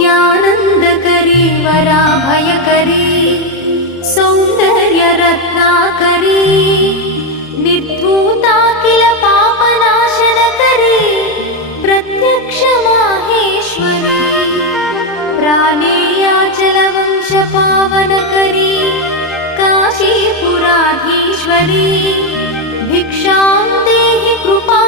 नित्यानन्दकरी वराभयकरी सौन्दर्यरत्नाकरी निर्धूताखिल पापनाशनकरी प्रत्यक्ष माहेश्वरी प्राणेयाचलवंशपावनकरी काशीपुराधीश्वरी भिक्षां देहि कृपा